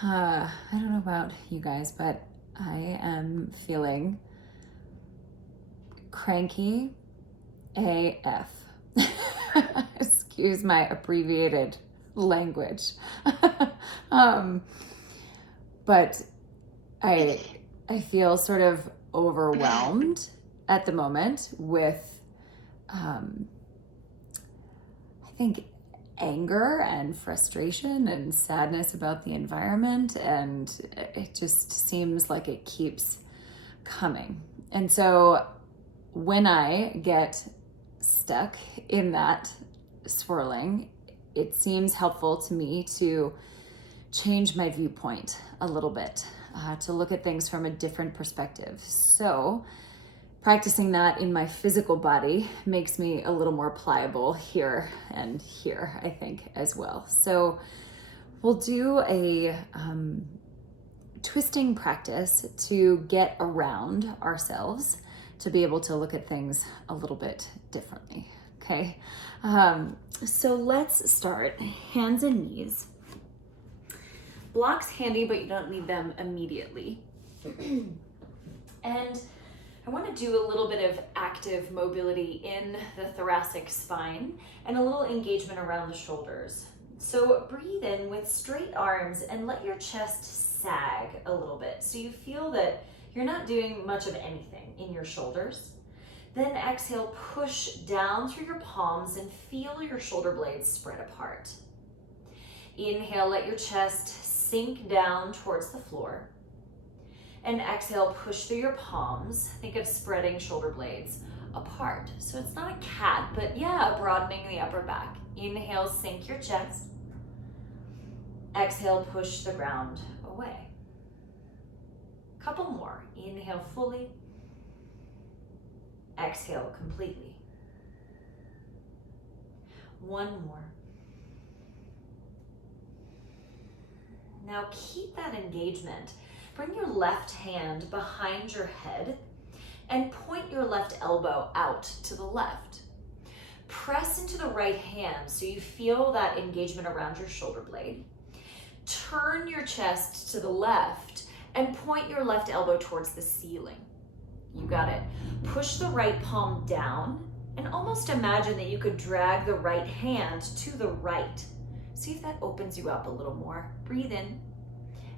I don't know about you guys, but I am feeling cranky AF. Excuse my abbreviated language. um, but I feel sort of overwhelmed at the moment with, I think, anger and frustration and sadness about the environment, and it just seems like it keeps coming. And so when I get stuck in that swirling, it seems helpful to me to change my viewpoint a little bit, to look at things from a different perspective. So practicing that in my physical body makes me a little more pliable here and here, I think, as well. So we'll do a twisting practice to get around ourselves, to be able to look at things a little bit differently. Okay, so let's start hands and knees. Blocks handy, but you don't need them immediately. And I want to do a little bit of active mobility in the thoracic spine and a little engagement around the shoulders. So breathe in with straight arms and let your chest sag a little bit so you feel that you're not doing much of anything in your shoulders. Then exhale, push down through your palms and feel your shoulder blades spread apart. Inhale, let your chest sink down towards the floor. And exhale, push through your palms. Think of spreading shoulder blades apart. So it's not a cat, but yeah, broadening the upper back. Inhale, sink your chest. Exhale, push the ground away. Couple more. Inhale fully. Exhale completely. One more. Now keep that engagement. Bring your left hand behind your head and point your left elbow out to the left. Press into the right hand so you feel that engagement around your shoulder blade. Turn your chest to the left and point your left elbow towards the ceiling. You got it. Push the right palm down and almost imagine that you could drag the right hand to the right. See if that opens you up a little more. Breathe in.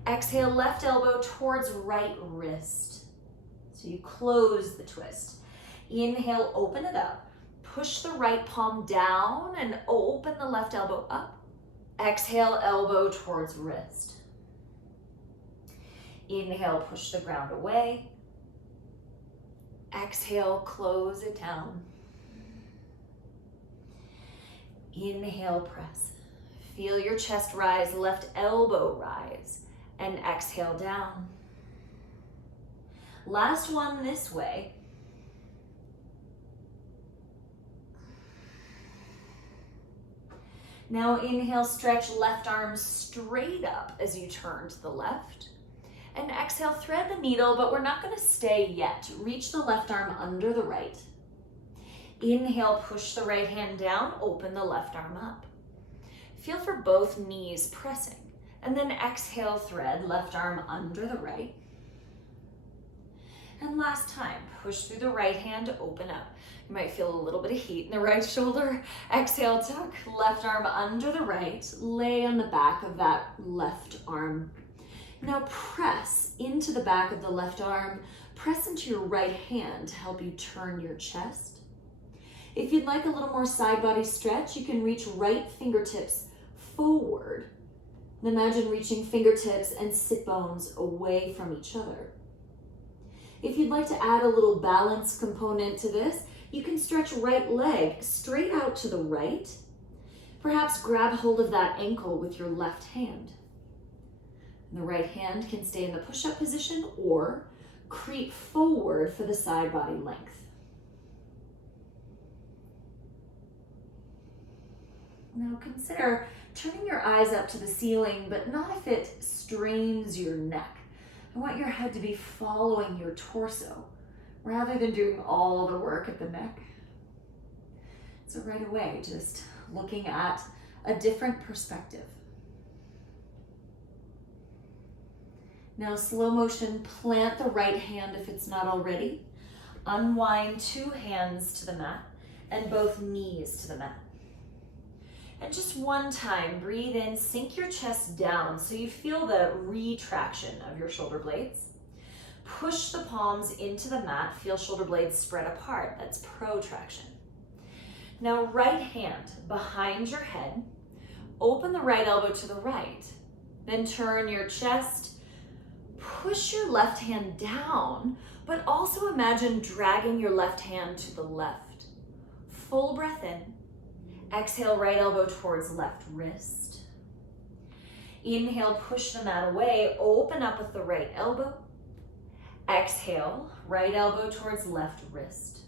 Exhale, left elbow towards right wrist. So you close the twist. Inhale, open it up. Push the right palm down and open the left elbow up. Exhale, elbow towards wrist. Inhale, push the ground away. Exhale, close it down. Inhale, press. Feel your chest rise, left elbow rise. And exhale down. Last one this way. Now inhale, stretch left arm straight up as you turn to the left. And exhale, thread the needle, but we're not going to stay yet. Reach the left arm under the right. Inhale, push the right hand down, open the left arm up. Feel for both knees pressing. And then exhale, thread left arm under the right. And last time, push through the right hand, open up. You might feel a little bit of heat in the right shoulder. Exhale, tuck left arm under the right. Lay on the back of that left arm. Now press into the back of the left arm. Press into your right hand to help you turn your chest. If you'd like a little more side body stretch, you can reach right fingertips forward. And imagine reaching fingertips and sit bones away from each other. If you'd like to add a little balance component to this, you can stretch right leg straight out to the right. Perhaps grab hold of that ankle with your left hand. And the right hand can stay in the push-up position or creep forward for the side body length. Now consider turning your eyes up to the ceiling, but not if it strains your neck. I want your head to be following your torso rather than doing all the work at the neck. So right away, just looking at a different perspective. Now slow motion, plant the right hand if it's not already. Unwind 2 hands to the mat and both knees to the mat. And just one time, breathe in, sink your chest down so you feel the retraction of your shoulder blades. Push the palms into the mat, feel shoulder blades spread apart. That's protraction. Now right hand behind your head, open the right elbow to the right, then turn your chest, push your left hand down, but also imagine dragging your left hand to the left. Full breath in. Exhale, right elbow towards left wrist. Inhale, push the mat away, open up with the right elbow. Exhale, right elbow towards left wrist.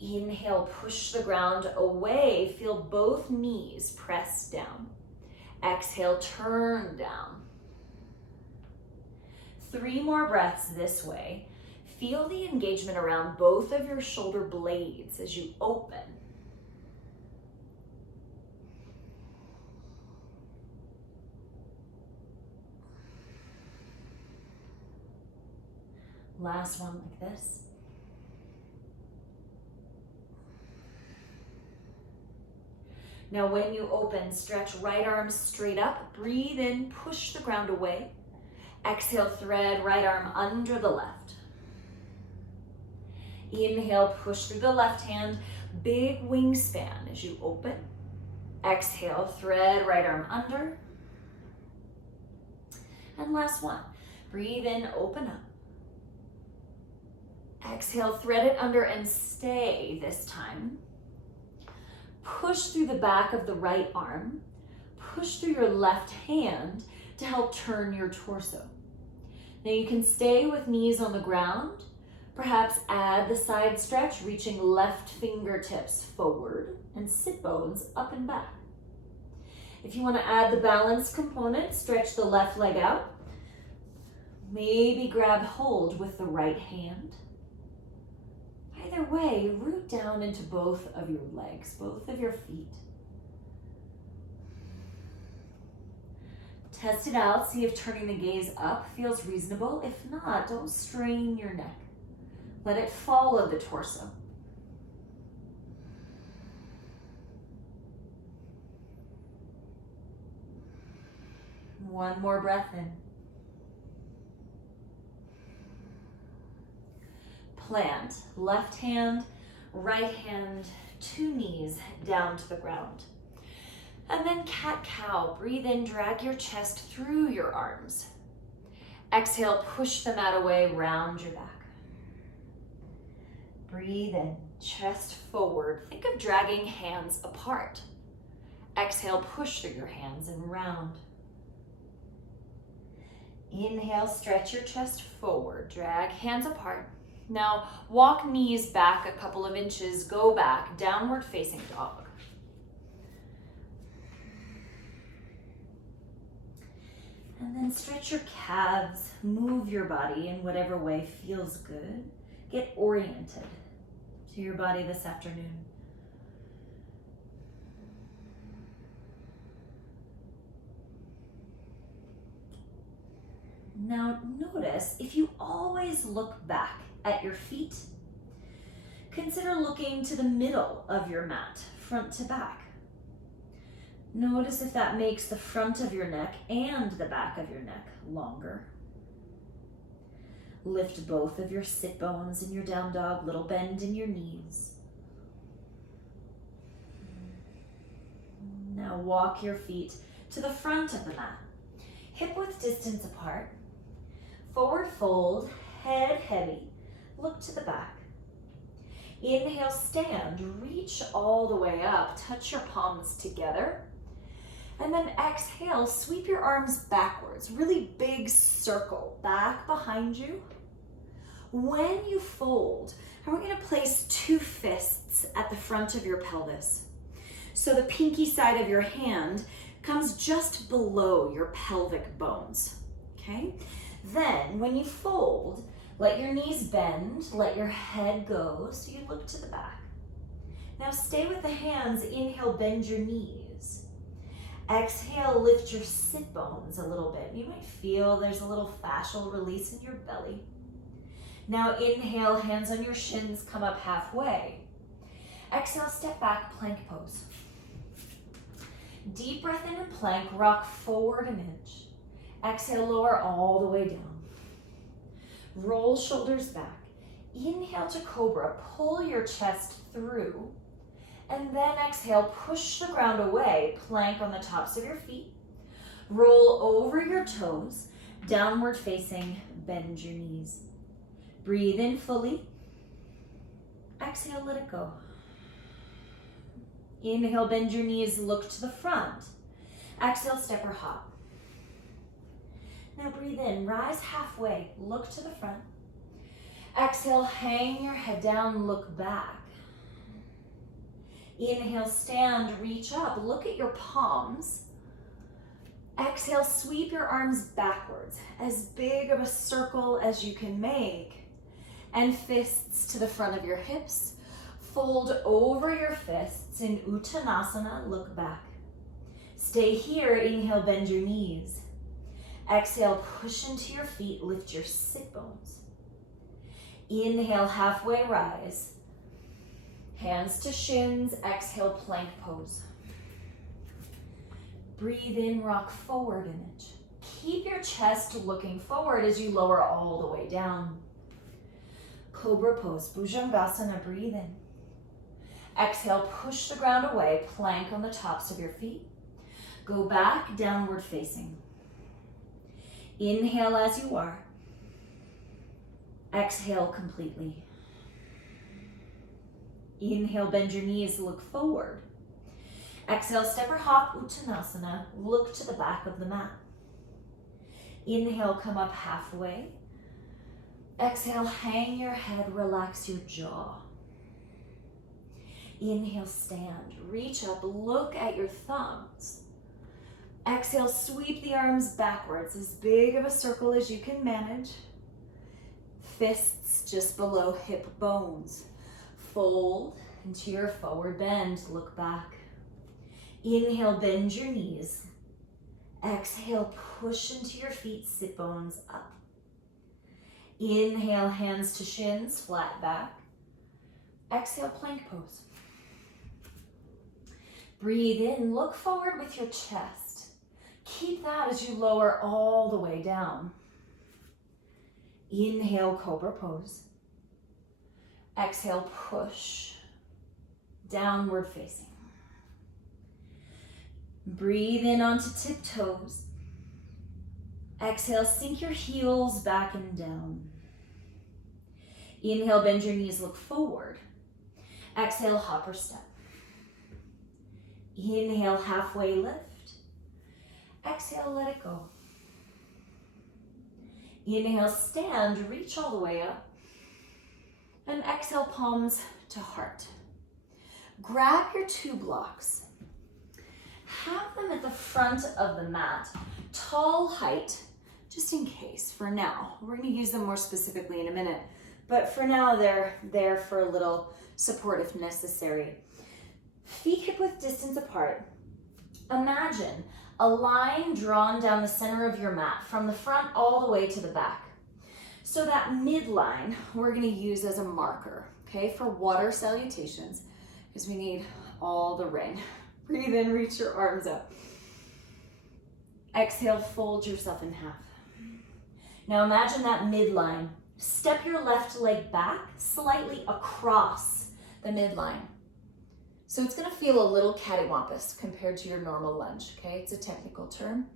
Inhale, push the ground away, feel both knees press down. Exhale, turn down. 3 more breaths this way. Feel the engagement around both of your shoulder blades as you open. Last one like this. Now when you open, stretch right arm straight up. Breathe in, push the ground away. Exhale, thread right arm under the left. Inhale, push through the left hand. Big wingspan as you open. Exhale, thread right arm under. And last one. Breathe in, open up. Exhale, thread it under and stay this time. Push through the back of the right arm. Push through your left hand to help turn your torso. Now you can stay with knees on the ground. Perhaps add the side stretch, reaching left fingertips forward and sit bones up and back. If you want to add the balance component, stretch the left leg out. Maybe grab hold with the right hand. Either way, root down into both of your legs, both of your feet. Test it out, see if turning the gaze up feels reasonable. If not, don't strain your neck. Let it follow the torso. One more breath in. Plant, left hand, right hand, 2 knees down to the ground. And then cat-cow, breathe in, drag your chest through your arms. Exhale, push the mat away, round your back. Breathe in, chest forward. Think of dragging hands apart. Exhale, push through your hands and round. Inhale, stretch your chest forward, drag hands apart. Now walk knees back a couple of inches, go back, downward facing dog. And then stretch your calves, move your body in whatever way feels good. Get oriented to your body this afternoon. Now notice if you always look back at your feet, consider looking to the middle of your mat, front to back. Notice if that makes the front of your neck and the back of your neck longer. Lift both of your sit bones in your down dog, little bend in your knees. Now walk your feet to the front of the mat, hip width distance apart. Forward fold, head heavy, look to the back. Inhale, stand, reach all the way up, touch your palms together. And then exhale, sweep your arms backwards, really big circle back behind you. When you fold, and we're gonna place 2 fists at the front of your pelvis. So the pinky side of your hand comes just below your pelvic bones, okay? Then when you fold, let your knees bend, let your head go, so you look to the back. Now stay with the hands, inhale, bend your knees. Exhale, lift your sit bones a little bit. You might feel there's a little fascial release in your belly. Now inhale, hands on your shins, come up halfway. Exhale, step back, plank pose. Deep breath in and plank, rock forward an inch. Exhale, lower all the way down. Roll shoulders back. Inhale to cobra, pull your chest through. And then exhale, push the ground away, plank on the tops of your feet. Roll over your toes, downward facing, bend your knees. Breathe in fully. Exhale, let it go. Inhale, bend your knees, look to the front. Exhale, step or hop. Now breathe in, rise halfway, look to the front. Exhale, hang your head down, look back. Inhale, stand, reach up, look at your palms. Exhale, sweep your arms backwards, as big of a circle as you can make. And fists to the front of your hips. Fold over your fists in Uttanasana, look back. Stay here, inhale, bend your knees. Exhale, push into your feet, lift your sit bones. Inhale, halfway rise. Hands to shins, exhale, plank pose. Breathe in, rock forward an inch. Keep your chest looking forward as you lower all the way down. Cobra pose, Bhujangasana, breathe in. Exhale, push the ground away, plank on the tops of your feet. Go back, downward facing. Inhale as you are. Exhale completely. Inhale, bend your knees, look forward. Exhale, step or hop, Uttanasana, look to the back of the mat. Inhale, come up halfway. Exhale, hang your head, relax your jaw. Inhale, stand, reach up, look at your thumbs. Exhale, sweep the arms backwards, as big of a circle as you can manage. Fists just below hip bones. Fold into your forward bend, look back. Inhale, bend your knees. Exhale, push into your feet, sit bones up. Inhale, hands to shins, flat back. Exhale, plank pose. Breathe in, look forward with your chest. Keep that as you lower all the way down. Inhale, cobra pose. Exhale, push, downward facing. Breathe in onto tiptoes. Exhale, sink your heels back and down. Inhale, bend your knees, look forward. Exhale, hop or step. Inhale, halfway lift. Exhale, let it go. Inhale, stand, reach all the way up. And exhale, palms to heart. Grab your 2 blocks. Have them at the front of the mat, tall height, just in case for now. We're going to use them more specifically in a minute, but for now they're there for a little support if necessary. Feet hip-width distance apart. Imagine a line drawn down the center of your mat from the front all the way to the back. So that midline we're going to use as a marker, okay, for water salutations, because we need all the rain. Breathe in, reach your arms up. Exhale, fold yourself in half. Now imagine that midline. Step your left leg back slightly across the midline. So it's going to feel a little cattywampus compared to your normal lunge, okay? It's a technical term.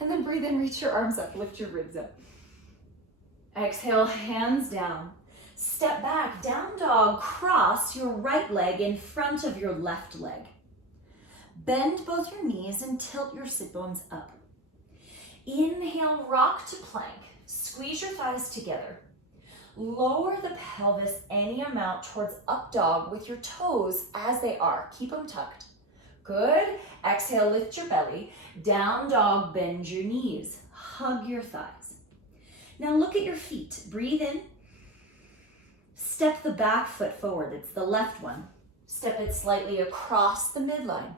And then breathe in, reach your arms up, lift your ribs up. Exhale, hands down. Step back, down dog, cross your right leg in front of your left leg. Bend both your knees and tilt your sit bones up. Inhale, rock to plank. Squeeze your thighs together. Lower the pelvis any amount towards up dog with your toes as they are. Keep them tucked. Good. Exhale, lift your belly. Down dog, bend your knees. Hug your thighs. Now look at your feet. Breathe in. Step the back foot forward. It's the left one. Step it slightly across the midline.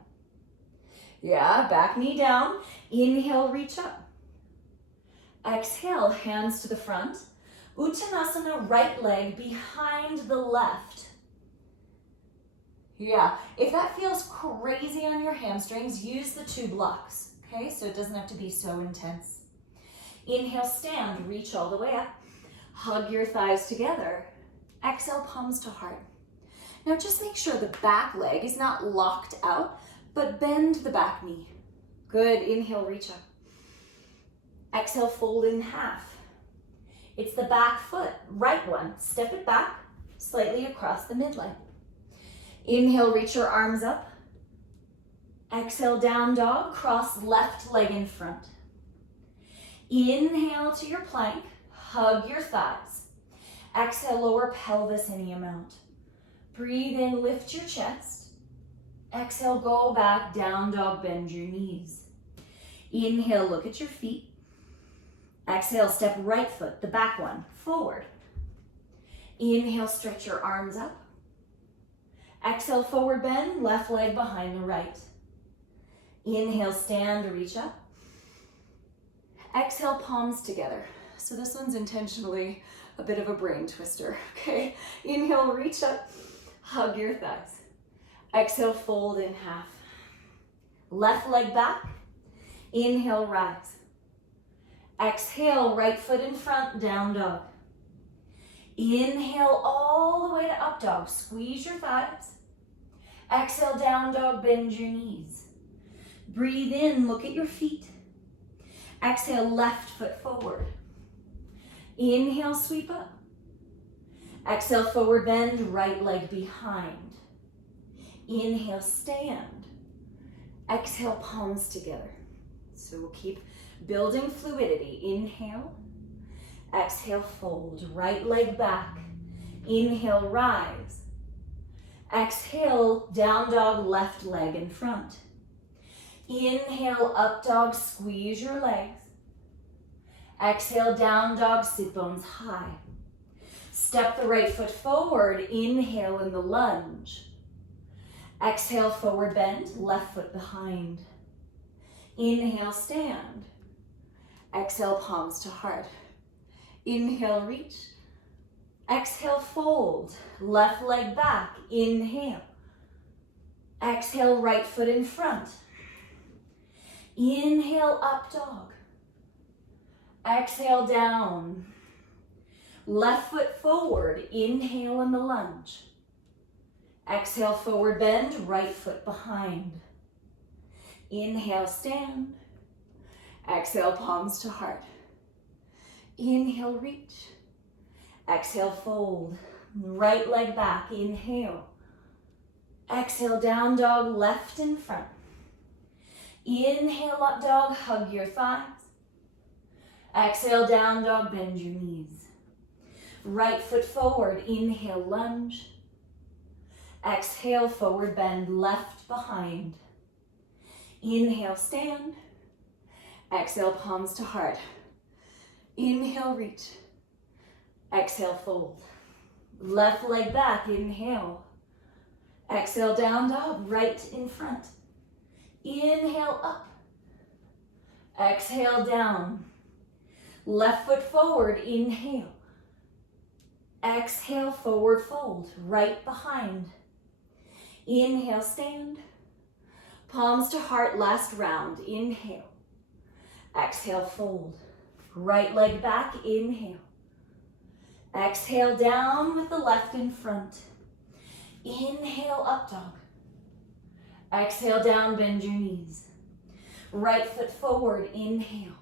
Yeah, back knee down. Inhale, reach up. Exhale, hands to the front. Uttanasana, right leg behind the left. Yeah, if that feels crazy on your hamstrings, use the 2 blocks, okay? So it doesn't have to be so intense. Inhale, stand, reach all the way up. Hug your thighs together. Exhale, palms to heart. Now just make sure the back leg is not locked out, but bend the back knee. Good, inhale, reach up. Exhale, fold in half. It's the back foot, right one. Step it back, slightly across the midline. Inhale, reach your arms up. Exhale, down dog, cross left leg in front. Inhale to your plank, hug your thighs. Exhale, lower pelvis any amount. Breathe in, lift your chest. Exhale, go back, down dog, bend your knees. Inhale, look at your feet. Exhale, step right foot, the back one, forward. Inhale, stretch your arms up. Exhale, forward bend, left leg behind the right. Inhale, stand, reach up. Exhale, palms together. So this one's intentionally a bit of a brain twister, okay? Inhale, reach up, hug your thighs. Exhale, fold in half. Left leg back. Inhale, rise. Exhale, right foot in front, down dog. Inhale all the way to up dog. Squeeze your thighs. Exhale, down dog, bend your knees. Breathe in, look at your feet. Exhale, left foot forward. Inhale, sweep up. Exhale, forward bend, right leg behind. Inhale, stand. Exhale, palms together. So we'll keep building fluidity. Inhale. Exhale, fold. Right leg back. Inhale, rise. Exhale, down dog, left leg in front. Inhale, up dog, squeeze your legs. Exhale, down dog, sit bones high. Step the right foot forward. Inhale in the lunge. Exhale, forward bend, left foot behind. Inhale, stand. Exhale, palms to heart. Inhale, reach. Exhale, fold. Left leg back. Inhale. Exhale, right foot in front. Inhale, up dog. Exhale, down. Left foot forward. Inhale in the lunge. Exhale, forward bend, right foot behind. Inhale, stand. Exhale, palms to heart. Inhale, reach. Exhale, fold. Right leg back. Inhale. Exhale, down dog, left in front. Inhale, up dog, hug your thighs. Exhale, down dog, bend your knees. Right foot forward. Inhale, lunge. Exhale, forward bend, left behind. Inhale, stand. Exhale, palms to heart. Inhale, reach. Exhale, fold. Left leg back, inhale. Exhale, down dog, right in front. Inhale, up. Exhale, down. Left foot forward, inhale. Exhale, forward fold, right behind. Inhale, stand. Palms to heart, last round. Inhale. Exhale, fold. Right leg back, inhale. Exhale, down with the left in front. Inhale, up dog. Exhale, down, bend your knees. Right foot forward, inhale.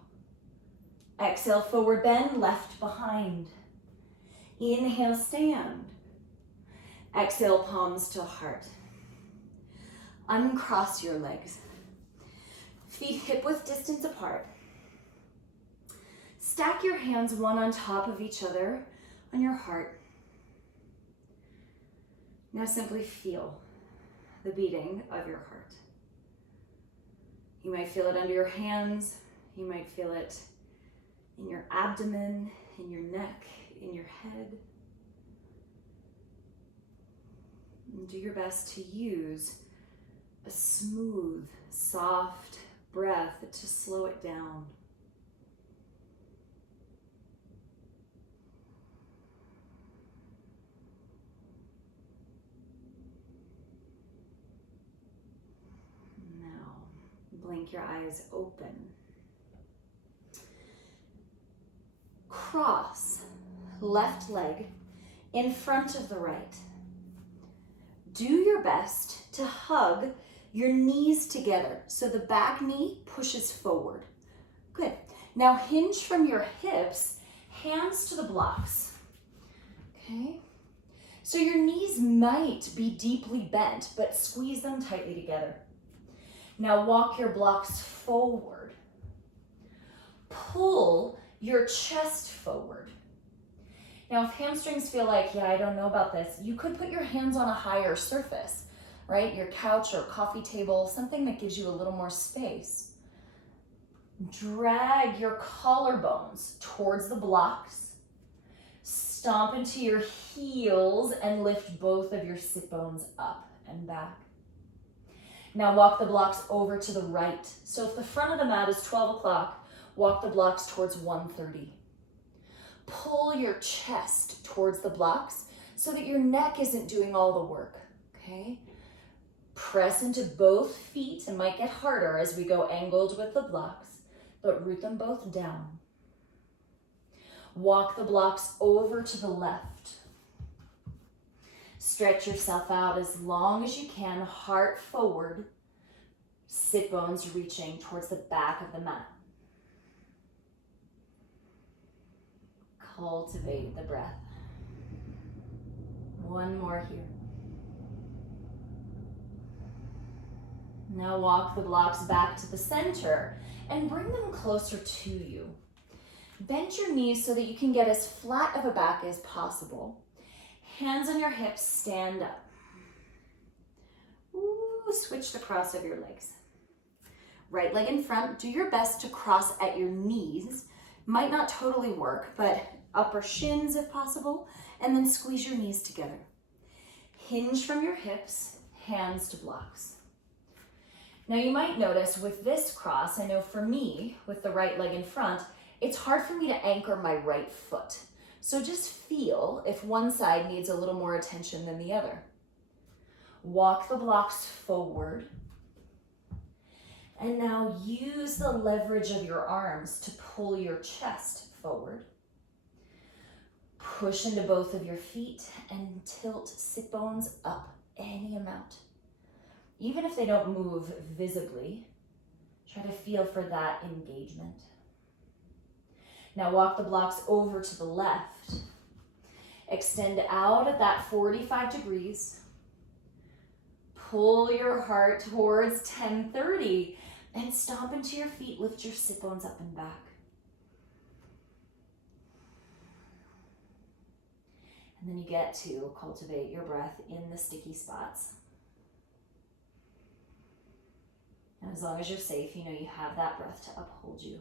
Exhale, forward bend, left behind. Inhale, stand. Exhale, palms to heart. Uncross your legs. Feet hip-width distance apart. Stack your hands one on top of each other on your heart. Now simply feel the beating of your heart. You might feel it under your hands. You might feel it in your abdomen, in your neck, in your head. And do your best to use a smooth, soft breath to slow it down. Now, blink your eyes open. Cross left leg in front of the right. Do your best to hug your knees together so the back knee pushes forward. Good. Now hinge from your hips, hands to the blocks. Okay? So your knees might be deeply bent, but squeeze them tightly together. Now walk your blocks forward. Pull your chest forward. Now, if hamstrings feel like, yeah, I don't know about this, you could put your hands on a higher surface, right? Your couch or coffee table, something that gives you a little more space. Drag your collarbones towards the blocks. Stomp into your heels and lift both of your sit bones up and back. Now walk the blocks over to the right. So if the front of the mat is 12 o'clock, walk the blocks towards 1:30. Pull your chest towards the blocks so that your neck isn't doing all the work, okay? Press into both feet. It might get harder as we go angled with the blocks, but root them both down. Walk the blocks over to the left. Stretch yourself out as long as you can, heart forward, sit bones reaching towards the back of the mat. Cultivate the breath. One more here. Now walk the blocks back to the center and bring them closer to you. Bend your knees so that you can get as flat of a back as possible. Hands on your hips, stand up. Ooh, switch the cross of your legs. Right leg in front, do your best to cross at your knees. Might not totally work, but upper shins if possible, and then squeeze your knees together. Hinge from your hips, hands to blocks. Now you might notice with this cross, I know for me, with the right leg in front, it's hard for me to anchor my right foot. So just feel if one side needs a little more attention than the other. Walk the blocks forward. And now use the leverage of your arms to pull your chest forward. Push into both of your feet and tilt sit bones up any amount. Even if they don't move visibly, try to feel for that engagement. Now walk the blocks over to the left. Extend out at that 45 degrees. Pull your heart towards 10:30 and stomp into your feet. Lift your sit bones up and back. And then you get to cultivate your breath in the sticky spots. And as long as you're safe, you know you have that breath to uphold you.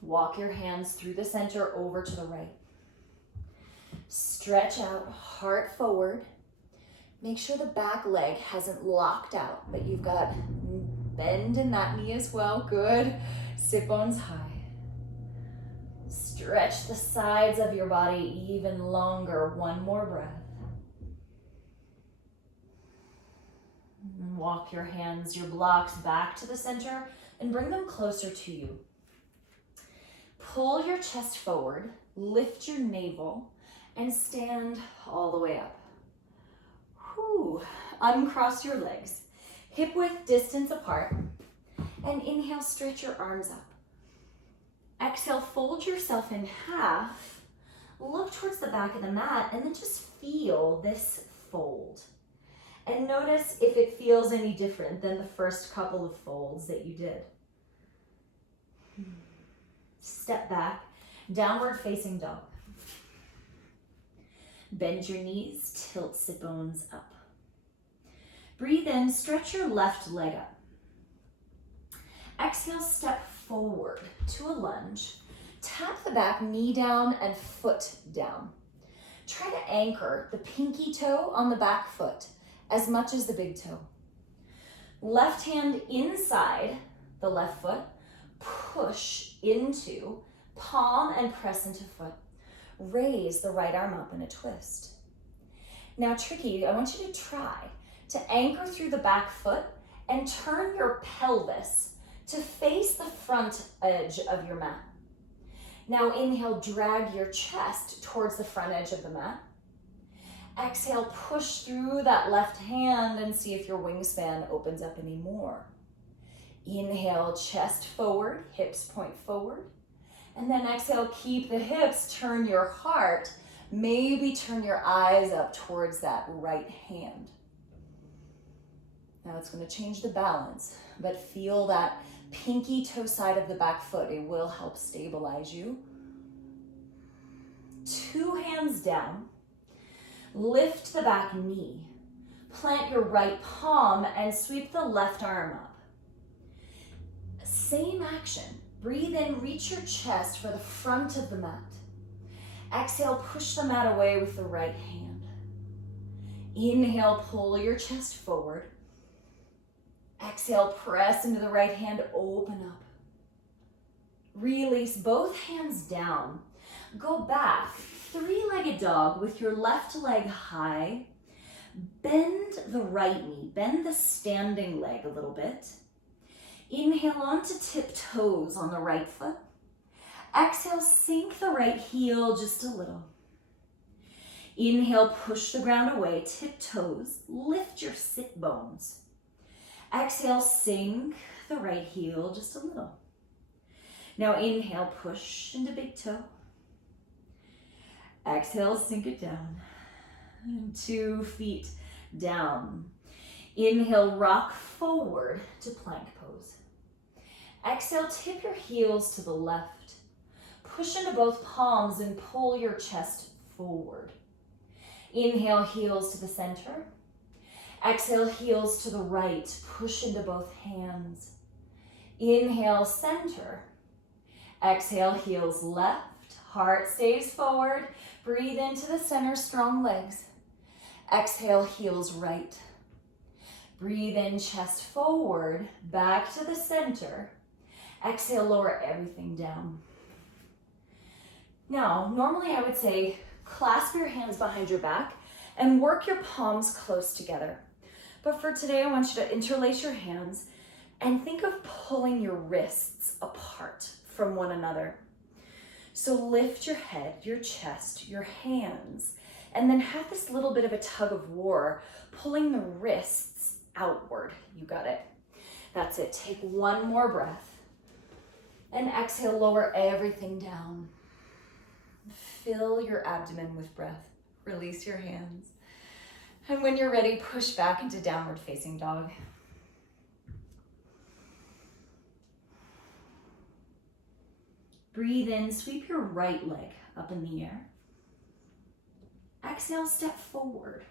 Walk your hands through the center over to the right. Stretch out, heart forward. Make sure the back leg hasn't locked out, but you've got bend in that knee as well. Good. Sit bones high. Stretch the sides of your body even longer. One more breath. And walk your hands, your blocks back to the center and bring them closer to you. Pull your chest forward, lift your navel, and stand all the way up. Whew. Uncross your legs, hip width distance apart, and inhale, stretch your arms up. Exhale, fold yourself in half, look towards the back of the mat, and then just feel this fold. And notice if it feels any different than the first couple of folds that you did. Step back, downward facing dog. Bend your knees, tilt sit bones up. Breathe in, stretch your left leg up. Exhale, step forward to a lunge. Tap the back, knee down and foot down. Try to anchor the pinky toe on the back foot as much as the big toe. Left hand inside the left foot, push into palm and press into foot. Raise the right arm up in a twist. Now tricky, I want you to try to anchor through the back foot and turn your pelvis to face the front edge of your mat. Now inhale, drag your chest towards the front edge of the mat. Exhale, push through that left hand and see if your wingspan opens up any more. Inhale, chest forward, hips point forward. And then exhale, keep the hips, turn your heart, maybe turn your eyes up towards that right hand. Now it's going to change the balance, but feel that pinky toe side of the back foot. It will help stabilize you. 2 hands down. Lift the back knee. Plant your right palm and sweep the left arm up. Same action. Breathe in, reach your chest for the front of the mat. Exhale, push the mat away with the right hand. Inhale, pull your chest forward. Exhale, press into the right hand, open up. Release both hands down. Go back, 3-legged dog with your left leg high. Bend the right knee, bend the standing leg a little bit. Inhale onto tiptoes on the right foot. Exhale, sink the right heel just a little. Inhale, push the ground away, tiptoes, lift your sit bones. Exhale, sink the right heel just a little. Now inhale, push into big toe. Exhale, sink it down. 2 feet down. Inhale, rock forward to plank pose. Exhale, tip your heels to the left. Push into both palms and pull your chest forward. Inhale, heels to the center. Exhale, heels to the right. Push into both hands. Inhale, center. Exhale, heels left. Heart stays forward. Breathe into the center, strong legs. Exhale, heels right. Breathe in, chest forward, back to the center. Exhale, lower everything down. Now, normally I would say clasp your hands behind your back and work your palms close together. But for today, I want you to interlace your hands and think of pulling your wrists apart from one another. So lift your head, your chest, your hands, and then have this little bit of a tug of war, pulling the wrists outward. You got it. That's it. Take one more breath. And exhale, lower everything down. Fill your abdomen with breath. Release your hands. And when you're ready, push back into downward facing dog. Breathe in, sweep your right leg up in the air. Exhale, step forward.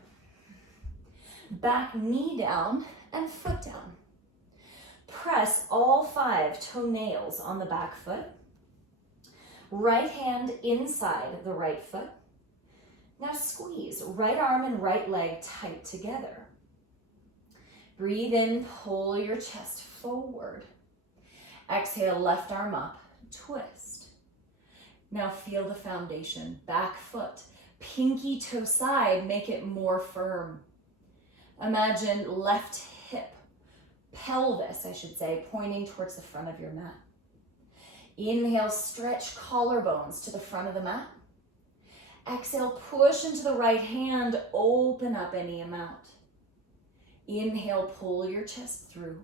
Back knee down and foot down. Press all 5 toenails on the back foot. Right hand inside the right foot. Now squeeze right arm and right leg tight together. Breathe in, pull your chest forward. Exhale, left arm up, twist. Now feel the foundation, back foot, pinky toe side, make it more firm. Imagine left hip, pelvis, I should say, pointing towards the front of your mat. Inhale, stretch collarbones to the front of the mat. Exhale, push into the right hand, open up any amount. Inhale, pull your chest through.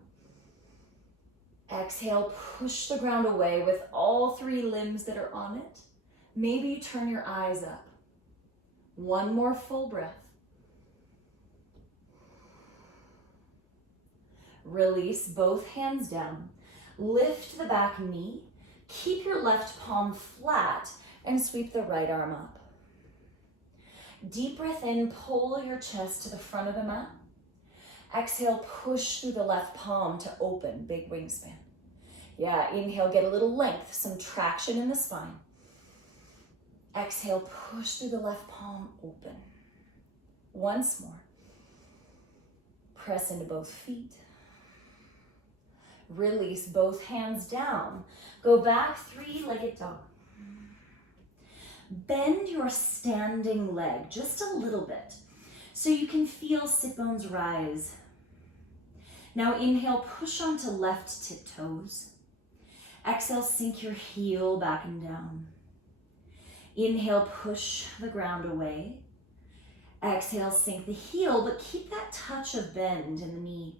Exhale, push the ground away with all 3 limbs that are on it. Maybe you turn your eyes up. One more full breath. Release both hands down. Lift the back knee. Keep your left palm flat and sweep the right arm up. Deep breath in, pull your chest to the front of the mat. Exhale, push through the left palm to open, big wingspan. Yeah, inhale, get a little length, some traction in the spine. Exhale, push through the left palm, open. Once more. Press into both feet. Release both hands down. Go back, three-legged dog. Bend your standing leg just a little bit so you can feel sit bones rise. Now inhale, push onto left tiptoes. Exhale, sink your heel back and down. Inhale, push the ground away. Exhale, sink the heel, but keep that touch of bend in the knee.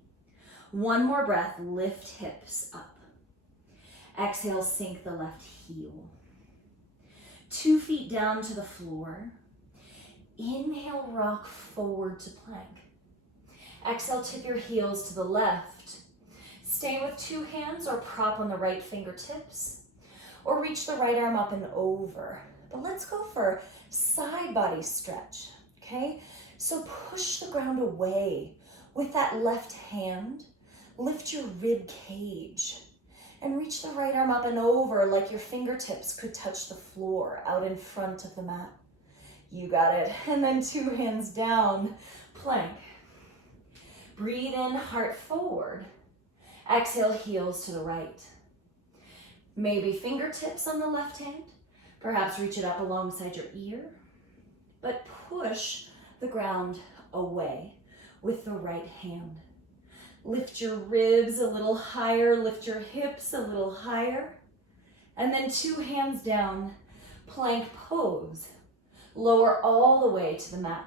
One more breath, lift hips up. Exhale, sink the left heel. 2 feet down to the floor. Inhale, rock forward to plank. Exhale, tip your heels to the left. Stay with 2 hands or prop on the right fingertips, or reach the right arm up and over. But let's go for side body stretch, okay? So push the ground away with that left hand. Lift your rib cage and reach the right arm up and over like your fingertips could touch the floor out in front of the mat. You got it. And then 2 hands down, plank. Breathe in, heart forward. Exhale, heels to the right. Maybe fingertips on the left hand. Perhaps reach it up alongside your ear. But push the ground away with the right hand. Lift your ribs a little higher, lift your hips a little higher. And then 2 hands down, plank pose. Lower all the way to the mat.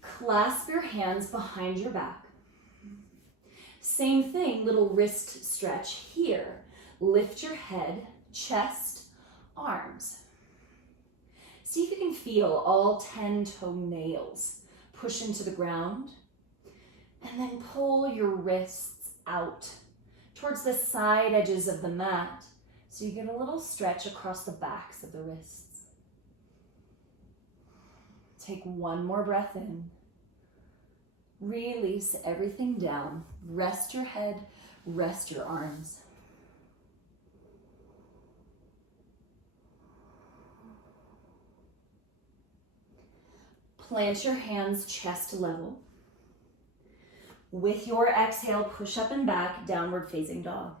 Clasp your hands behind your back. Same thing, little wrist stretch here. Lift your head, chest, arms. See if you can feel all 10 toenails push into the ground. And then pull your wrists out towards the side edges of the mat so you get a little stretch across the backs of the wrists. Take 1 more breath in. Release everything down. Rest your head, rest your arms. Plant your hands chest level. With your exhale, push up and back, downward facing dog.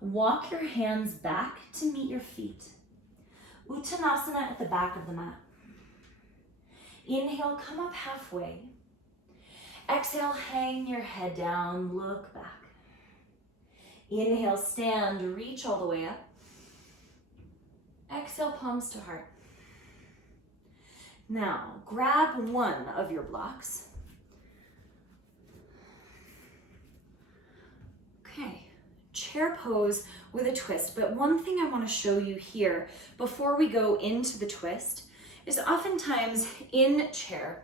Walk your hands back to meet your feet. Uttanasana at the back of the mat. Inhale, come up halfway. Exhale, hang your head down, look back. Inhale, stand, reach all the way up. Exhale, palms to heart. Now, grab one of your blocks. Okay, chair pose with a twist, but one thing I want to show you here before we go into the twist is oftentimes in chair,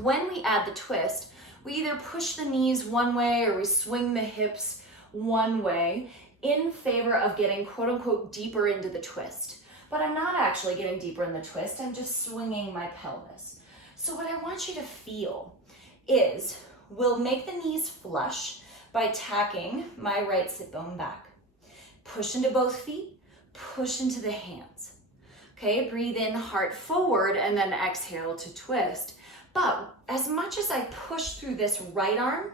when we add the twist, we either push the knees one way or we swing the hips one way in favor of getting quote unquote deeper into the twist. But I'm not actually getting deeper in the twist, I'm just swinging my pelvis. So what I want you to feel is we'll make the knees flush by tacking my right sit bone back. Push into both feet, push into the hands. Okay, breathe in, heart forward, and then exhale to twist. But as much as I push through this right arm,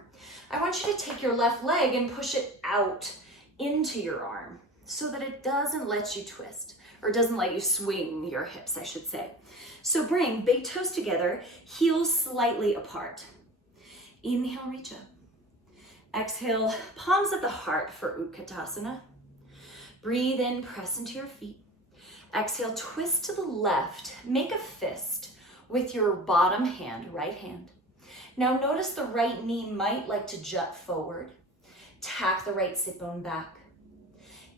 I want you to take your left leg and push it out into your arm so that it doesn't let you twist, or doesn't let you swing your hips, I should say. So bring big toes together, heels slightly apart. Inhale, reach up. Exhale, palms at the heart for Utkatasana. Breathe in, press into your feet. Exhale, twist to the left. Make a fist with your bottom hand, right hand. Now notice the right knee might like to jut forward. Tack the right sit bone back.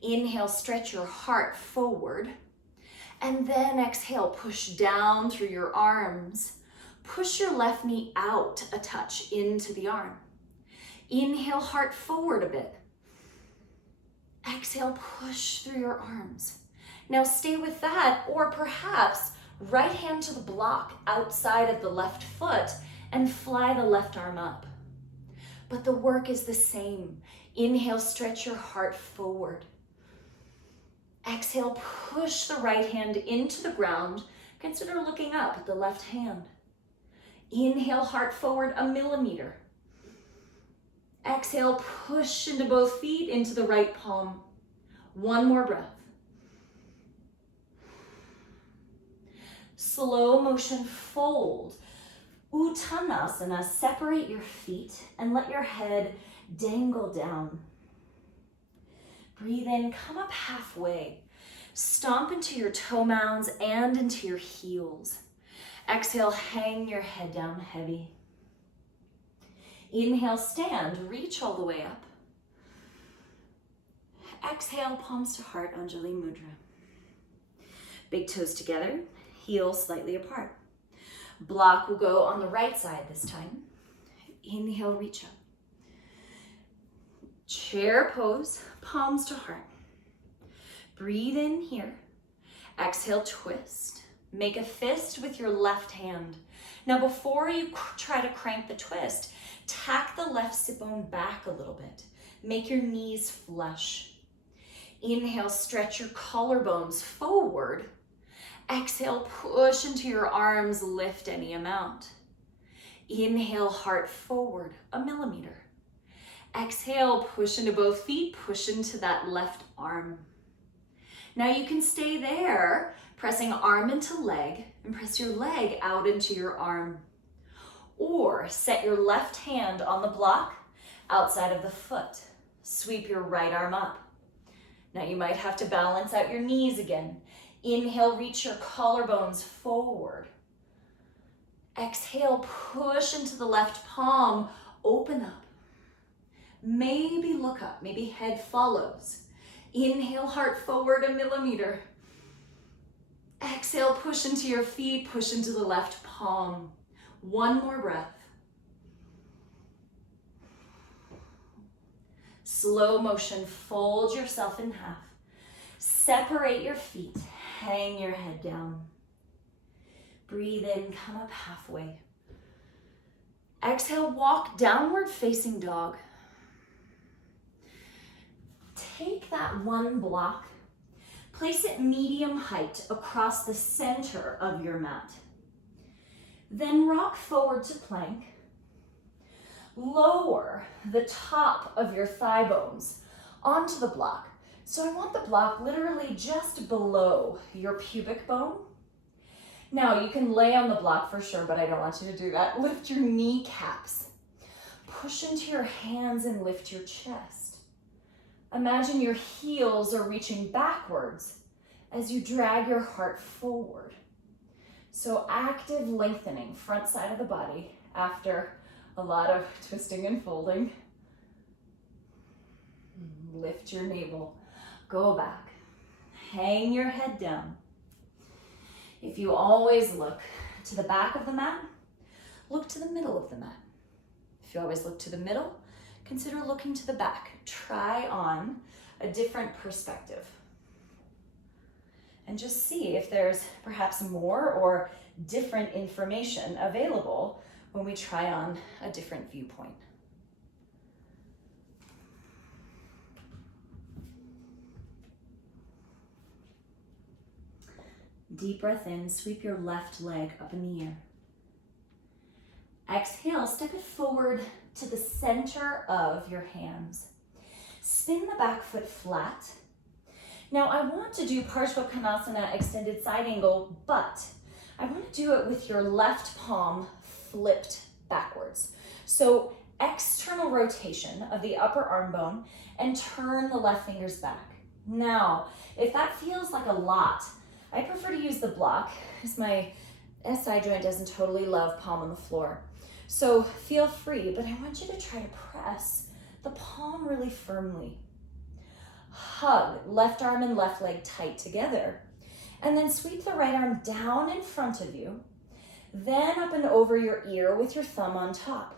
Inhale, stretch your heart forward. And then exhale, push down through your arms. Push your left knee out a touch into the arm. Inhale, heart forward a bit. Exhale, push through your arms. Now stay with that, or perhaps right hand to the block outside of the left foot and fly the left arm up. But the work is the same. Inhale, stretch your heart forward. Exhale, push the right hand into the ground, Consider looking up at the left hand. Inhale, heart forward 1 millimeter. Exhale, push into both feet, into the right palm. One more breath. Slow motion fold. Uttanasana, separate your feet and let your head dangle down. Breathe in, come up halfway. Stomp into your toe mounds and into your heels. Exhale, hang your head down heavy. Inhale, stand, reach all the way up. Exhale, palms to heart, Anjali Mudra. Big toes together, heels slightly apart. Block will go on the right side this time. Inhale, reach up. Chair pose, palms to heart. Breathe in here. Exhale, twist. Make a fist with your left hand. Now before you try to crank the twist, tack the left sit bone back a little bit. Make your knees flush. Inhale, stretch your collarbones forward. Exhale, push into your arms, lift any amount. Inhale, heart forward 1 millimeter. Exhale, push into both feet, push into that left arm. Now you can stay there, pressing arm into leg, and press your leg out into your arm. Or set your left hand on the block outside of the foot. Sweep your right arm up. Now you might have to balance out your knees again. Inhale, reach your collarbones forward. Exhale, push into the left palm, open up. Maybe look up, maybe head follows. Inhale, heart forward 1 millimeter. Exhale, push into your feet, push into the left palm. One more breath. Slow motion, fold yourself in half. Separate your feet, hang your head down. Breathe in, come up halfway. Exhale, walk downward facing dog. Take that one block, place it medium height across the center of your mat. Then rock forward to plank. Lower the top of your thigh bones onto the block. So I want the block literally just below your pubic bone. Now you can lay on the block for sure, but I don't want you to do that. Lift your kneecaps. Push into your hands and lift your chest. Imagine your heels are reaching backwards as you drag your heart forward. So active lengthening, front side of the body after a lot of twisting and folding. Lift your navel, go back, hang your head down. If you always look to the back of the mat, look to the middle of the mat. If you always look to the middle, consider looking to the back. Try on a different perspective. And just see if there's perhaps more or different information available when we try on a different viewpoint. Deep breath in, sweep your left leg up in the air. Exhale, step it forward to the center of your hands. Spin the back foot flat. Now I want to do Parshva extended side angle, but I want to do it with your left palm flipped backwards. So external rotation of the upper arm bone and turn the left fingers back. Now, if that feels like a lot, I prefer to use the block because my SI joint doesn't totally love palm on the floor. So feel free, but I want you to try to press the palm really firmly. Hug left arm and left leg tight together. And then sweep the right arm down in front of you, then up and over your ear with your thumb on top.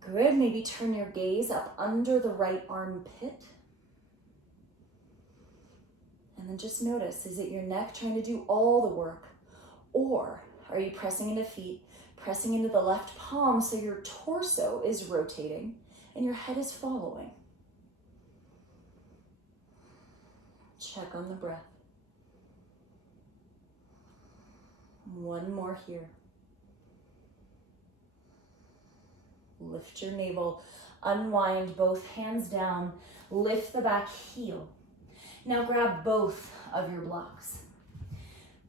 Good, maybe turn your gaze up under the right armpit. And then just notice, is it your neck trying to do all the work? Or are you pressing into feet, pressing into the left palm so your torso is rotating and your head is following? Check on the breath. One more here. Lift your navel, unwind both hands down, lift the back heel. Now grab both of your blocks.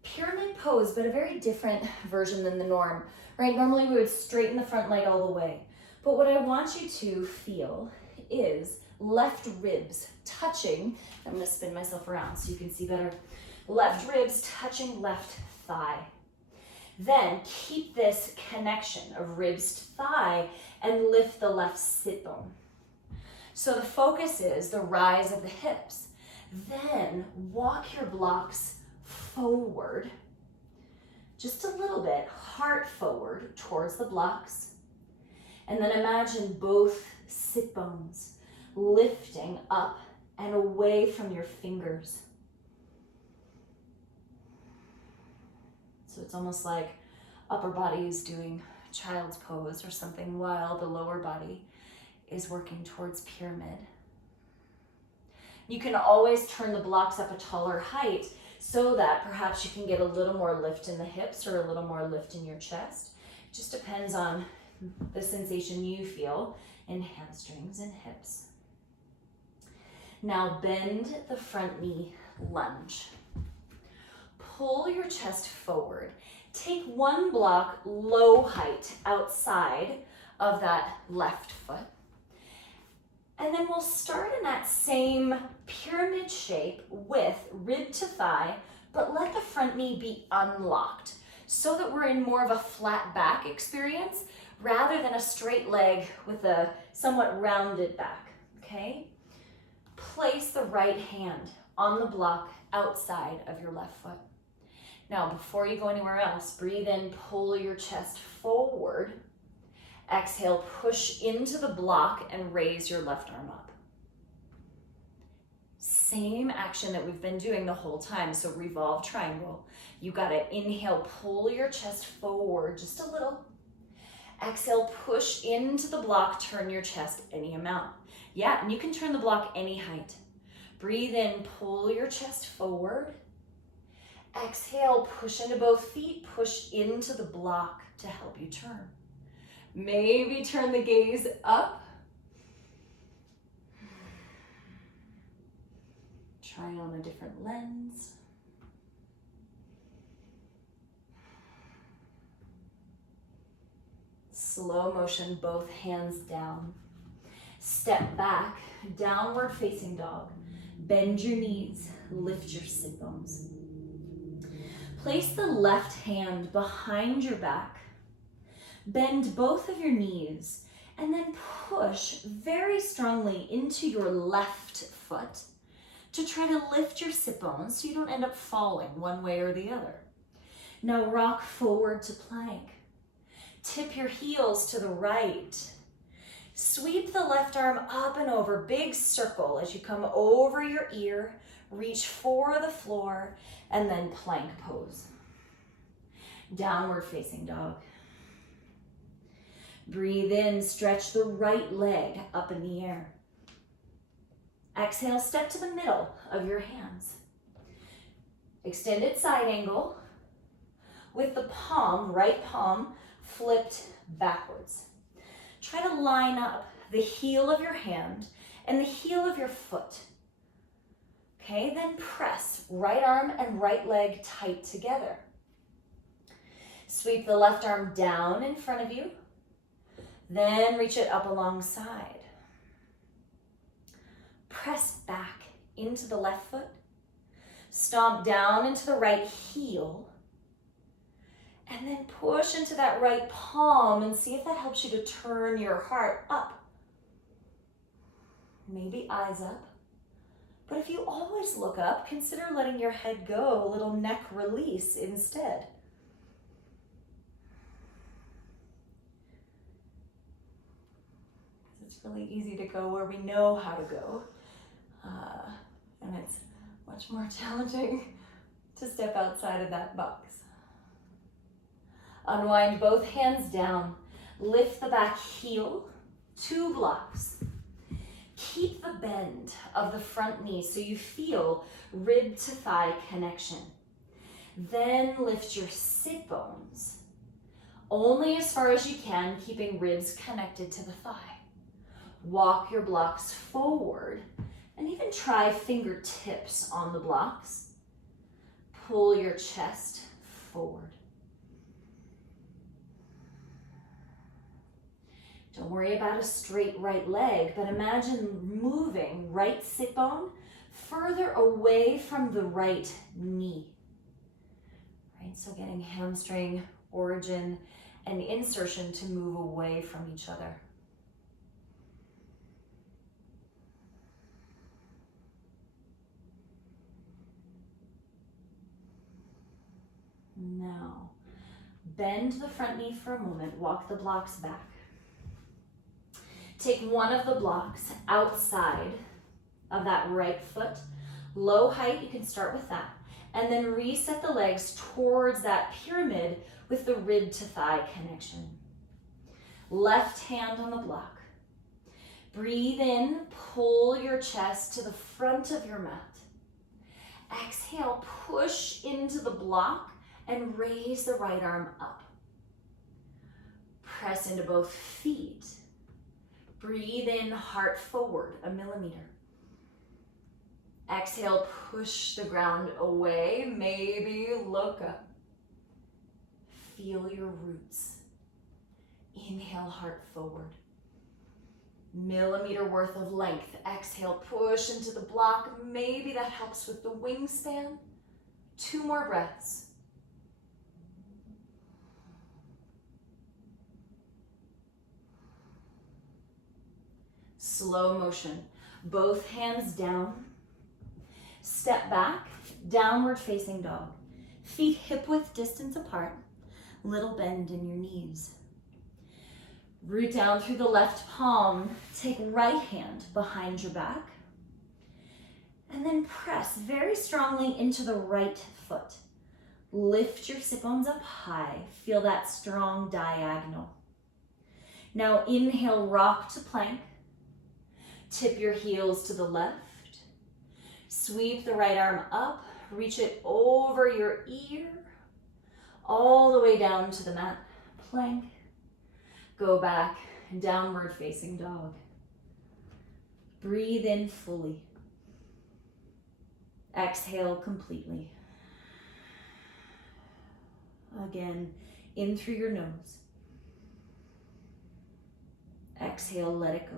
Pyramid pose, but a very different version than the norm, right? Normally we would straighten the front leg all the way, but what I want you to feel is left ribs touching. I'm gonna spin myself around so you can see better. Left ribs touching left thigh. Then keep this connection of ribs to thigh and lift the left sit bone. So the focus is the rise of the hips. Then walk your blocks forward, just a little bit, heart forward towards the blocks. And then imagine both sit bones lifting up and away from your fingers. So it's almost like upper body is doing child's pose or something while the lower body is working towards pyramid. You can always turn the blocks up a taller height so that perhaps you can get a little more lift in the hips or a little more lift in your chest. It just depends on the sensation you feel in hamstrings and hips. Now bend the front knee, lunge. Pull your chest forward. Take one block low height outside of that left foot. And then we'll start in that same pyramid shape with rib to thigh, but let the front knee be unlocked so that we're in more of a flat back experience rather than a straight leg with a somewhat rounded back, okay? Place the right hand on the block outside of your left foot. Now, before you go anywhere else, breathe in, pull your chest forward. Exhale, push into the block and raise your left arm up. Same action that we've been doing the whole time, so revolve triangle. You gotta inhale, pull your chest forward just a little. Exhale, push into the block, turn your chest any amount. Yeah, and you can turn the block any height. Breathe in, pull your chest forward. Exhale, push into both feet, push into the block to help you turn. Maybe turn the gaze up. Try on a different lens. Slow motion, both hands down. Step back, downward facing dog. Bend your knees, lift your sit bones. Place the left hand behind your back. Bend both of your knees and then push very strongly into your left foot to try to lift your sit bones so you don't end up falling one way or the other. Now rock forward to plank. Tip your heels to the right. Sweep the left arm up and over, big circle as you come over your ear, reach for the floor, and then plank pose. Downward facing dog. Breathe in, stretch the right leg up in the air. Exhale, step to the middle of your hands. Extended side angle with the palm, right palm, flipped backwards. Try to line up the heel of your hand and the heel of your foot. Okay, then press right arm and right leg tight together. Sweep the left arm down in front of you, then reach it up alongside. Press back into the left foot, stomp down into the right heel, and then push into that right palm and see if that helps you to turn your heart up. Maybe eyes up. But if you always look up, consider letting your head go, a little neck release instead. It's really easy to go where we know how to go. And it's much more challenging to step outside of that box. Unwind both hands down. Lift the back heel, 2 blocks. Keep the bend of the front knee so you feel rib to thigh connection. Then lift your sit bones only as far as you can, keeping ribs connected to the thigh. Walk your blocks forward and even try fingertips on the blocks. Pull your chest forward. Don't worry about a straight right leg, but imagine moving right sit bone further away from the right knee. Right, so getting hamstring, origin, and insertion to move away from each other. Now, bend the front knee for a moment, walk the blocks back. Take one of the blocks outside of that right foot. Low height, you can start with that. And then reset the legs towards that pyramid with the rib to thigh connection. Left hand on the block. Breathe in, pull your chest to the front of your mat. Exhale, push into the block and raise the right arm up. Press into both feet. Breathe in, heart forward, 1 millimeter. Exhale, push the ground away, maybe look up. Feel your roots. Inhale, heart forward. Millimeter worth of length. Exhale, push into the block. Maybe that helps with the wingspan. 2 more breaths. Slow motion. Both hands down. Step back, downward facing dog. Feet hip width distance apart. Little bend in your knees. Root down through the left palm. Take right hand behind your back. And then press very strongly into the right foot. Lift your sit bones up high. Feel that strong diagonal. Now inhale, rock to plank. Tip your heels to the left. Sweep the right arm up. Reach it over your ear. All the way down to the mat. Plank. Go back, downward facing dog. Breathe in fully. Exhale completely. Again, in through your nose. Exhale, let it go.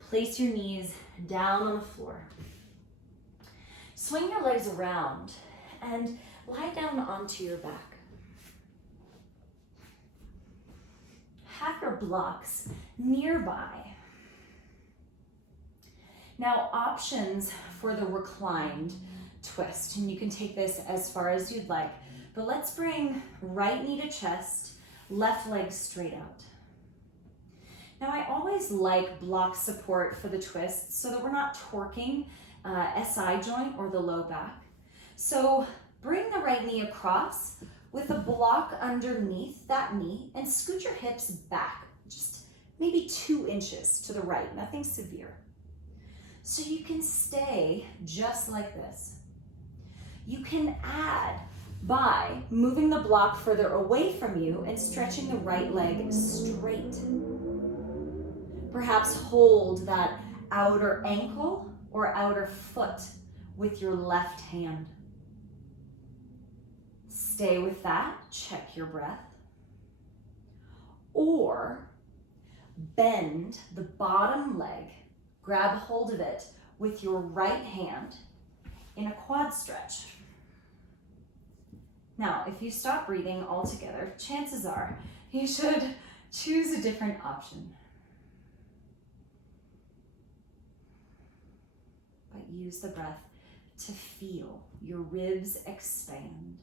Place your knees down on the floor. Swing your legs around and lie down onto your back. Have your blocks nearby. Now, options for the reclined twist, and you can take this as far as you'd like, but let's bring right knee to chest, left leg straight out. Now, I always like block support for the twist so that we're not torquing SI joint or the low back. So bring the right knee across with a block underneath that knee and scoot your hips back, just maybe 2 inches to the right, nothing severe. So you can stay just like this. You can add by moving the block further away from you and stretching the right leg straight. Perhaps hold that outer ankle or outer foot with your left hand. Stay with that, check your breath. Or bend the bottom leg, grab hold of it with your right hand in a quad stretch. Now, if you stop breathing altogether, chances are you should choose a different option. But use the breath to feel your ribs expand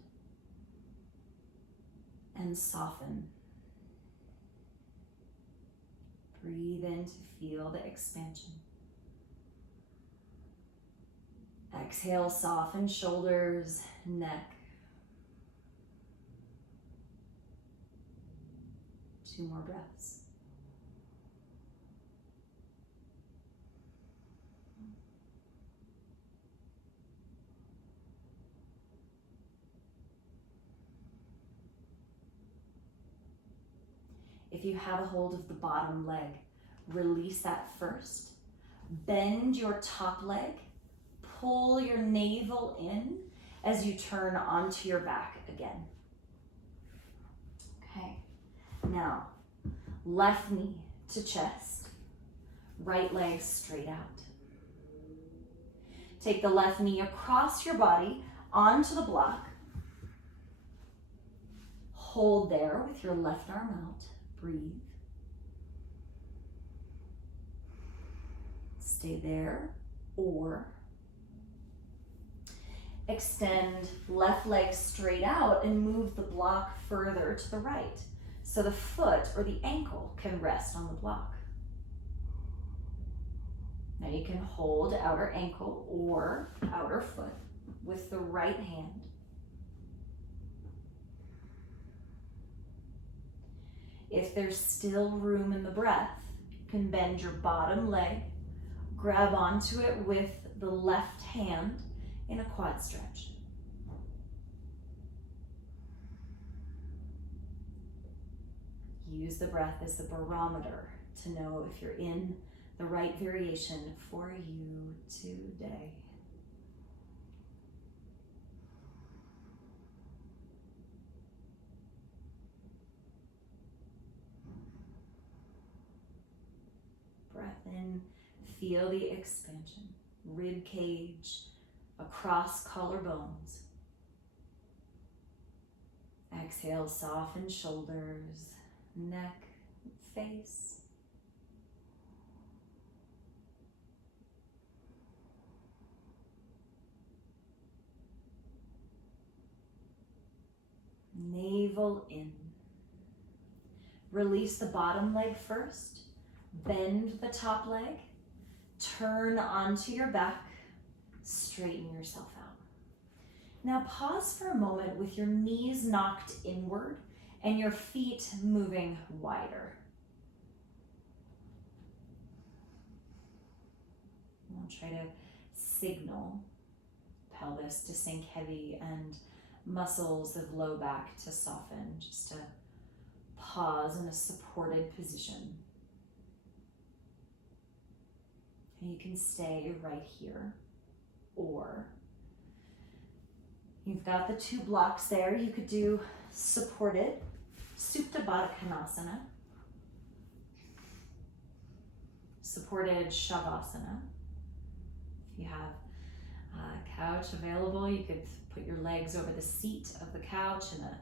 and soften. Breathe in to feel the expansion. Exhale, soften shoulders, neck. 2 more breaths. If you have a hold of the bottom leg, release that first. Bend your top leg, pull your navel in as you turn onto your back again. Okay, now left knee to chest, right leg straight out. Take the left knee across your body onto the block. Hold there with your left arm out. Breathe. Stay there, or extend left leg straight out and move the block further to the right so the foot or the ankle can rest on the block. Now you can hold outer ankle or outer foot with the right hand. If there's still room in the breath, you can bend your bottom leg, grab onto it with the left hand in a quad stretch. Use the breath as the barometer to know if you're in the right variation for you today. Breath in, feel the expansion, rib cage, across collarbones. Exhale, soften shoulders, neck, face. Navel in. Release the bottom leg first. Bend the top leg. Turn onto your back. Straighten yourself out. Now pause for a moment with your knees knocked inward and your feet moving wider. We'll try to signal pelvis to sink heavy and muscles of low back to soften, just to pause in a supported position. And you can stay right here, or you've got the two blocks there. You could do supported Supta Baddha Konasana, supported Shavasana. If you have a couch available, you could put your legs over the seat of the couch in a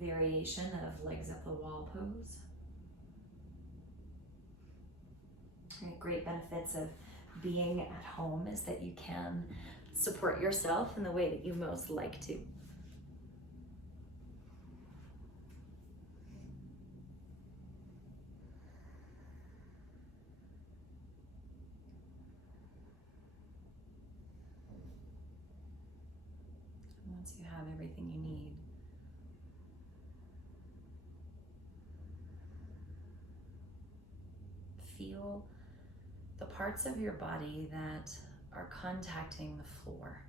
variation of legs up the wall pose. Great benefits of being at home is that you can support yourself in the way that you most like to. Once you have everything you need, feel the parts of your body that are contacting the floor.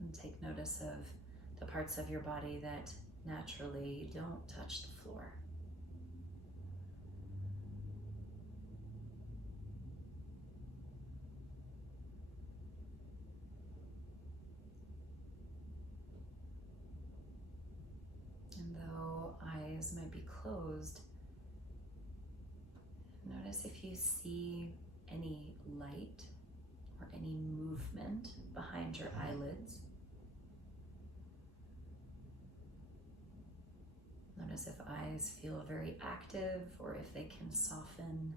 And take notice of the parts of your body that naturally don't touch the floor. And though eyes might be closed, notice if you see any light or any movement behind your eyelids. Notice if eyes feel very active or if they can soften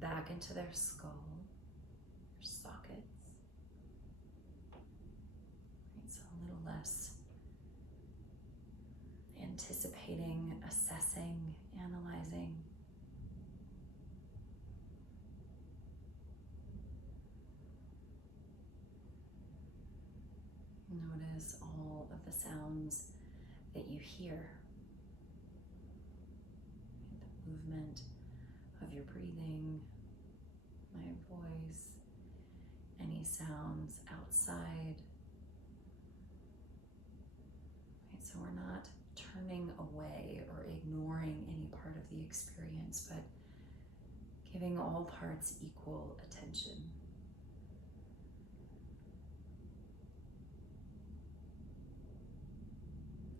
back into their skull, their sockets. Right, so a little less anticipating, assessing, analyzing. Notice all of the sounds that you hear. The movement of your breathing, my voice, any sounds outside So we're not turning away or ignoring any part of the experience, but giving all parts equal attention.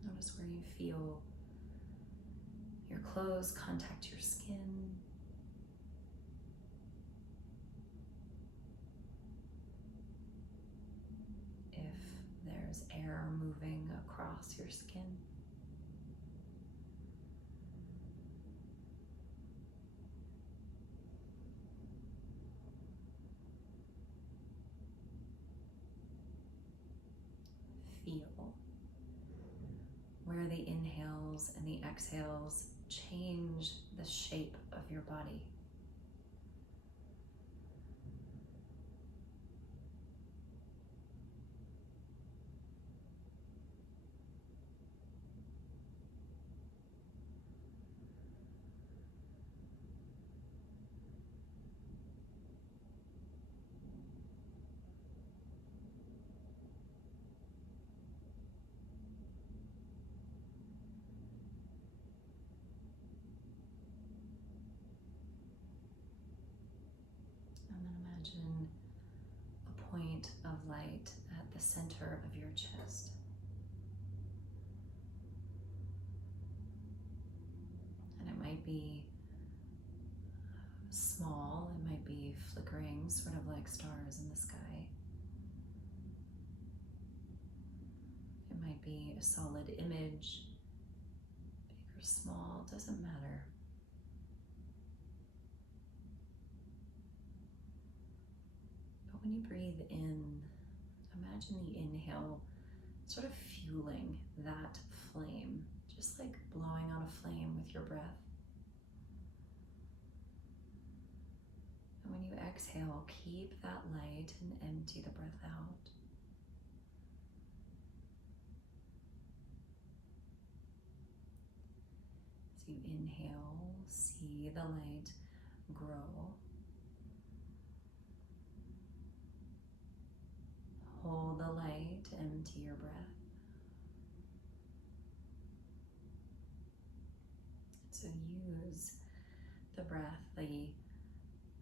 Notice where you feel your clothes contact your skin. If there's air moving across your skin. Feel where the inhales and the exhales change the shape of your body. And then imagine a point of light at the center of your chest. And it might be small, it might be flickering, sort of like stars in the sky. It might be a solid image, big or small, doesn't matter. But when you breathe in, imagine the inhale sort of fueling that flame, just like blowing on a flame with your breath. And when you exhale, keep that light and empty the breath out. As you inhale, see the light grow. Hold the light, empty your breath. So use the breath, the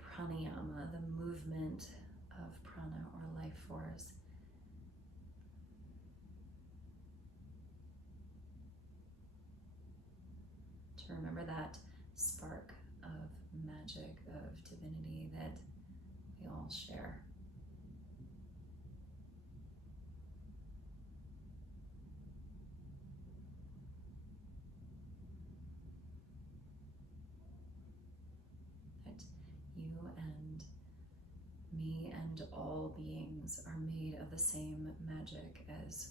pranayama, the movement of prana or life force, to remember that spark of magic, of divinity that we all share. That you and me and all beings are made of the same magic as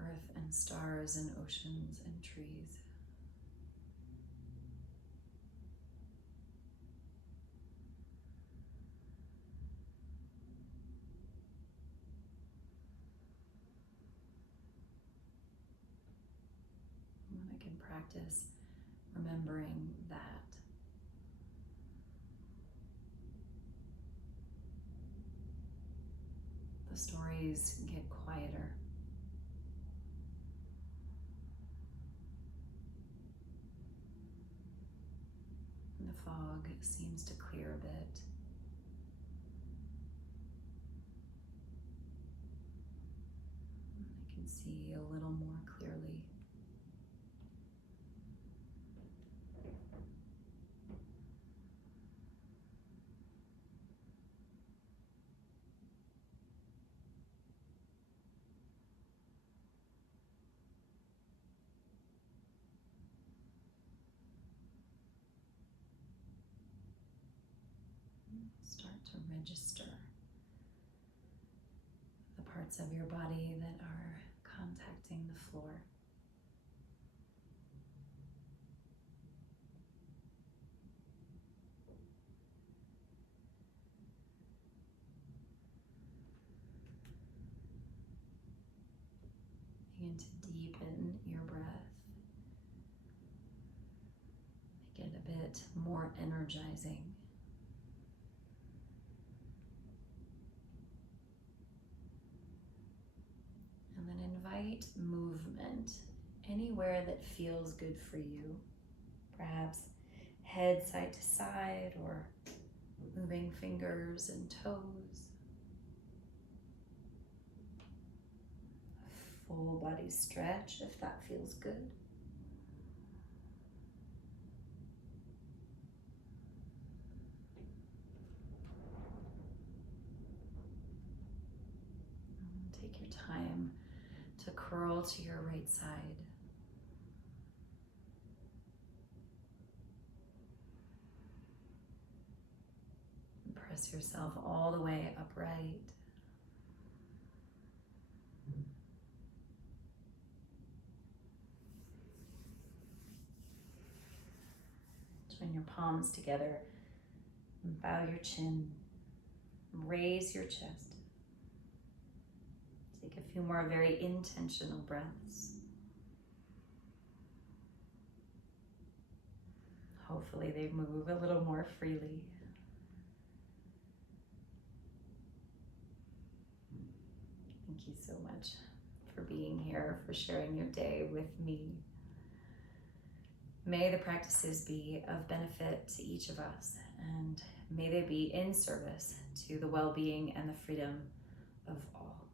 earth and stars and oceans and trees. And I can practice remembering that. The stories get quieter. And the fog seems to clear a bit. I can see a little more clearly. Start to register the parts of your body that are contacting the floor. Begin to deepen your breath. Make it a bit more energizing. And then invite movement anywhere that feels good for you. Perhaps head side to side or moving fingers and toes. A full body stretch if that feels good. Take your time to curl to your right side. Press yourself all the way upright. Join your palms together and bow your chin. Raise your chest. Take a few more very intentional breaths. Hopefully they move a little more freely. Thank you so much for being here, for sharing your day with me. May the practices be of benefit to each of us, and may they be in service to the well-being and the freedom of all.